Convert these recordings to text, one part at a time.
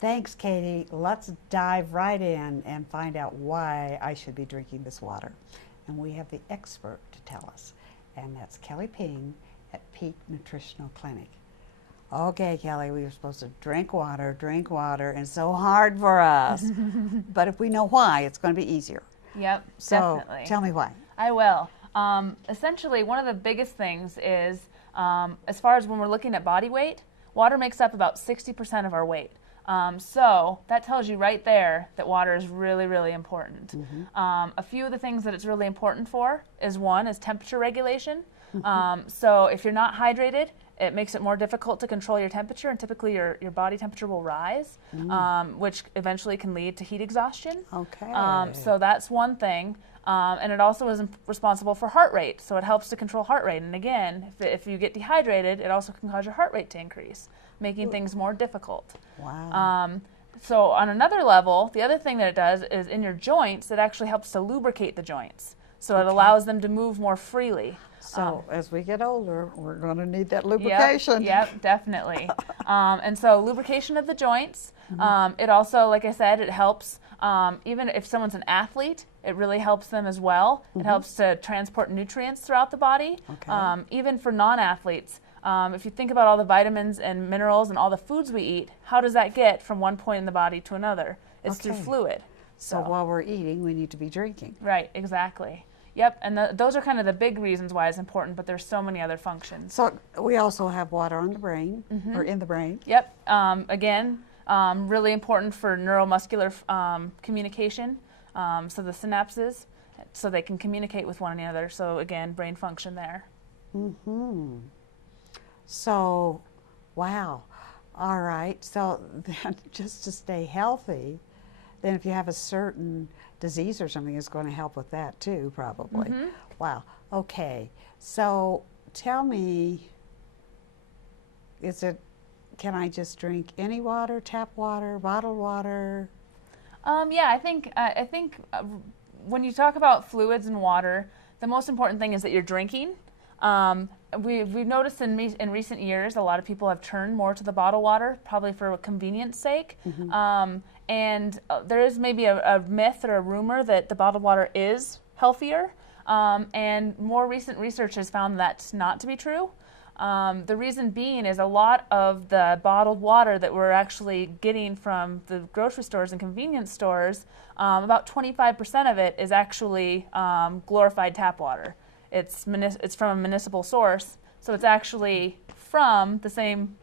Thanks, Katie. Let's dive right in and find out why I should be drinking this water. And we have the expert to tell us, and that's Kelly Ping at Peak Nutritional Clinic. Okay, Kelly, we were supposed to drink water, and it's so hard for us. But if we know why, it's going to be easier. Yep, So definitely. tell me why. I will. Essentially, one of the biggest things is, as far as when we're looking at body weight, water makes up about 60% of our weight. So that tells you right there that water is really, really important. A few of the things that it's really important for is one is temperature regulation. So if you're not hydrated, it makes it more difficult to control your temperature, and typically your body temperature will rise, which eventually can lead to heat exhaustion. Okay. So that's one thing. And it also is responsible for heart rate, so it helps to control heart rate. And again, if you get dehydrated, it also can cause your heart rate to increase, making things more difficult. Wow. So on another level, the other thing that it does is in your joints, it actually helps to lubricate the joints. So it allows them to move more freely. So as we get older, we're going to need that lubrication. Yep, definitely. And so lubrication of the joints, it also, like I said, it helps, even if someone's an athlete, it really helps them as well. It helps to transport nutrients throughout the body. Okay. Even for non-athletes, if you think about all the vitamins and minerals and all the foods we eat, how does that get from one point in the body to another? It's through fluid. So while we're eating, we need to be drinking. Right, exactly. Yep, and those are kind of the big reasons why it's important, but there's so many other functions. So we also have water on the brain, or in the brain. Yep, again, really important for neuromuscular communication, so the synapses, so they can communicate with one another. So again, brain function there. So, wow. All right, so then just to stay healthy, then if you have a certain disease or something, it's going to help with that too, probably. Wow. Okay. So tell me, can I just drink any water, tap water, bottled water? Yeah, I think when you talk about fluids and water, the most important thing is that you're drinking. We've noticed in recent years, a lot of people have turned more to the bottled water, probably for convenience sake. And there is maybe a myth or a rumor that the bottled water is healthier. And more recent research has found that not to be true. The reason being is a lot of the bottled water that we're actually getting from the grocery stores and convenience stores, about 25% of it is actually glorified tap water. It's from a municipal source, so it's actually from the same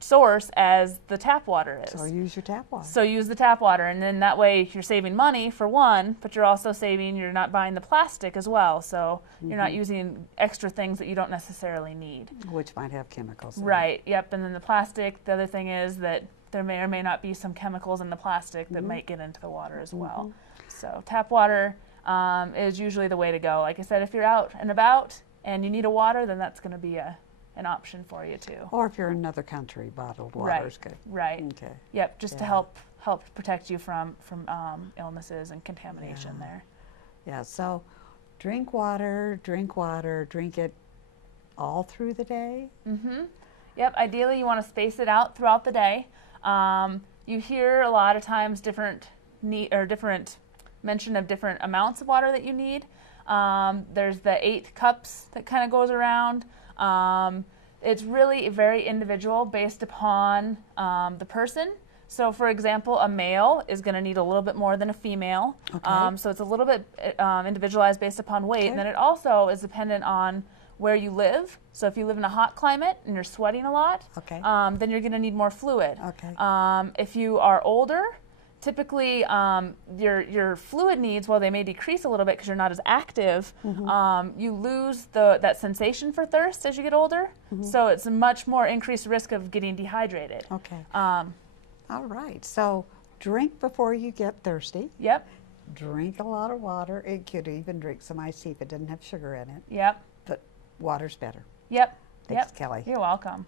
source as the tap water is. So use your tap water. So use the tap water, and then that way you're saving money for one, but you're also you're not buying the plastic as well, so you're not using extra things that you don't necessarily need. Which might have chemicals in Right, yep, and then the plastic, the other thing is that there may or may not be some chemicals in the plastic that might get into the water as well. So tap water is usually the way to go. Like I said, if you're out and about and you need a water, then that's going to be an option for you too. Or if you're in another country, bottled water is good. Right. Okay. Yep. Just to help protect you from illnesses and contamination there. Yeah. So, drink water, drink it all through the day. Yep. Ideally, you want to space it out throughout the day. You hear a lot of times different mention of different amounts of water that you need. There's the 8 cups that kind of goes around. It's really very individual based upon the person. So for example, a male is going to need a little bit more than a female. So it's a little bit individualized based upon weight. And then it also is dependent on where you live. So if you live in a hot climate and you're sweating a lot, then you're going to need more fluid. If you are older, typically your fluid needs, while they may decrease a little bit because you're not as active, you lose that sensation for thirst as you get older. So it's a much more increased risk of getting dehydrated. All right. So drink before you get thirsty. Yep. Drink a lot of water. It could even drink some iced tea if it doesn't have sugar in it. Yep. But water's better. Yep. Thanks, Kelly. You're welcome.